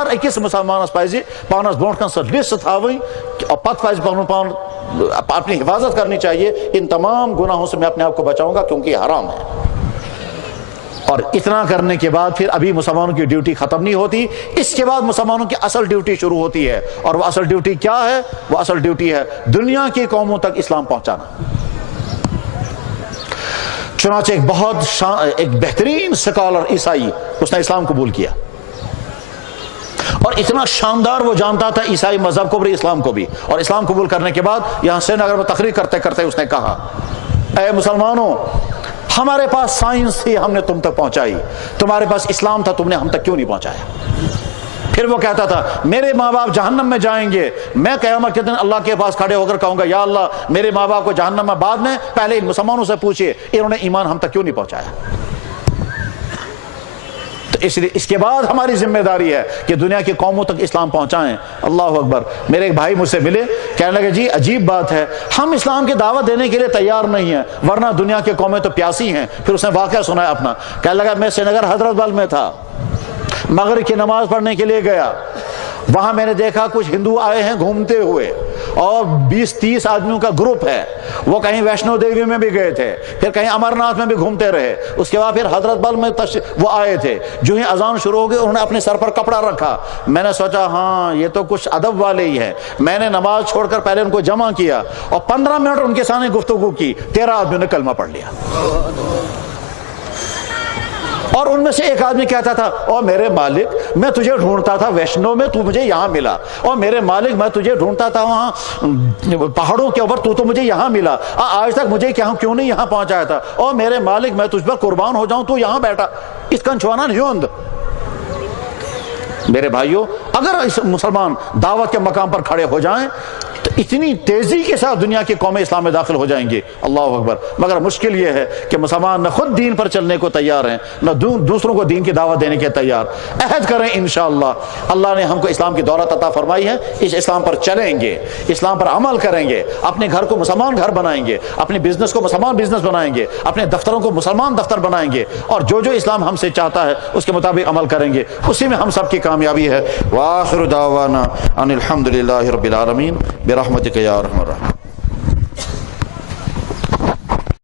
ہر أکِس مسلمانس پزِ پانس برونٛٹھ کن سۄ لسٹ تھاوٕنۍ اور پتہٕ پزِ پنُن پان اپنی حفاظت کرنی چاہیے ان تمام گناہوں سے میں اپنے آپ کو بچاؤں گا کیونکہ یہ حرام ہے. اور اتنا کرنے کے بعد پھر ابھی مسلمانوں کی ڈیوٹی ختم نہیں ہوتی. اس کے بعد مسلمانوں کی اصل ڈیوٹی شروع ہوتی ہے. اور وہ اصل ڈیوٹی کیا ہے؟ وہ اصل ڈیوٹی ہے دنیا کی قوموں تک اسلام پہنچانا. چنانچہ ایک بہترین سکالر عیسائی اس نے اسلام قبول کیا اور اتنا شاندار وہ جانتا تھا عیسائی مذہب کو بھی اسلام کو بھی. اور اسلام قبول کرنے کے بعد یہاں سری نگر میں تقریر کرتے کرتے اس نے کہا اے مسلمانوں ہمارے پاس سائنس تھی ہم نے تم تک پہنچائی, تمہارے پاس اسلام تھا تم نے ہم تک کیوں نہیں پہنچایا. پھر وہ کہتا تھا میرے ماں باپ جہنم میں جائیں گے, میں قیامت کے دن اللہ کے پاس کھڑے ہو کر کہوں گا یا اللہ میرے ماں باپ کو جہنم میں بعد میں, پہلے ان مسلمانوں سے پوچھئے انہوں نے ایمان ہم تک کیوں نہیں پہنچایا. تو اس لیے اس کے بعد ہماری ذمہ داری ہے کہ دنیا کی قوموں تک اسلام پہنچائیں. اللہ اکبر. میرے ایک بھائی مجھ سے ملے, کہنے لگے جی عجیب بات ہے ہم اسلام کی دعوت دینے کے لیے تیار نہیں ہیں ورنہ دنیا کی قومیں تو پیاسی ہیں. پھر اس نے واقعہ سنایا اپنا, کہنے لگا میں سری نگر حضرت بل میں تھا, مغرب کی نماز پڑھنے کے لیے گیا, وہاں میں نے دیکھا کچھ ہندو آئے ہیں گھومتے ہوئے اور 20-30 آدمیوں کا گروپ ہے. وہ کہیں ویشنو دیوی میں بھی گئے تھے, پھر کہیں امرناتھ میں بھی گھومتے رہے, اس کے بعد پھر حضرت بل میں وہ آئے تھے. جو ہی اذان شروع ہو گئی انہوں نے اپنے سر پر کپڑا رکھا. میں نے سوچا ہاں یہ تو کچھ ادب والے ہی ہیں. میں نے نماز چھوڑ کر پہلے ان کو جمع کیا اور 15 منٹ ان کے سامنے گفتگو کی. 13 آدمیوں نے کلمہ پڑھ لیا. اور ان میں سے ایک آدمی کہتا تھا او میرے مالک میں تجھے ڈھونڈتا تھا ویشنو میں, تو مجھے یہاں ملا. اور میرے مالک میں تجھے ڈھونڈتا تھا وہاں پہاڑوں کے اوپر, تو مجھے یہاں ملا. آج تک مجھے کیوں نہیں یہاں پہنچایا تھا. اور میرے مالک میں تجھ پر قربان ہو جاؤں تو یہاں بیٹھا. اس کنچوانا نہیں. میرے بھائیوں اگر اس مسلمان دعوت کے مقام پر کھڑے ہو جائیں تو اتنی تیزی کے ساتھ دنیا کی قومیں اسلام میں داخل ہو جائیں گے. اللہ اکبر. مگر مشکل یہ ہے کہ مسلمان نہ خود دین پر چلنے کو تیار ہیں نہ دوسروں کو دین کی دعوت دینے کے تیار. عہد کریں انشاءاللہ اللہ نے ہم کو اسلام کی دولت عطا فرمائی ہے, اس اسلام پر چلیں گے, اسلام پر عمل کریں گے, اپنے گھر کو مسلمان گھر بنائیں گے, اپنے بزنس کو مسلمان بزنس بنائیں گے, اپنے دفتروں کو مسلمان دفتر بنائیں گے, اور جو اسلام ہم سے چاہتا ہے اس کے مطابق عمل کریں گے. اسی میں ہم سب کی کامیابی ہے. وآخر دعوانا ان الحمد للہ رب العالمین برحمتک یا ارحم الراحمین.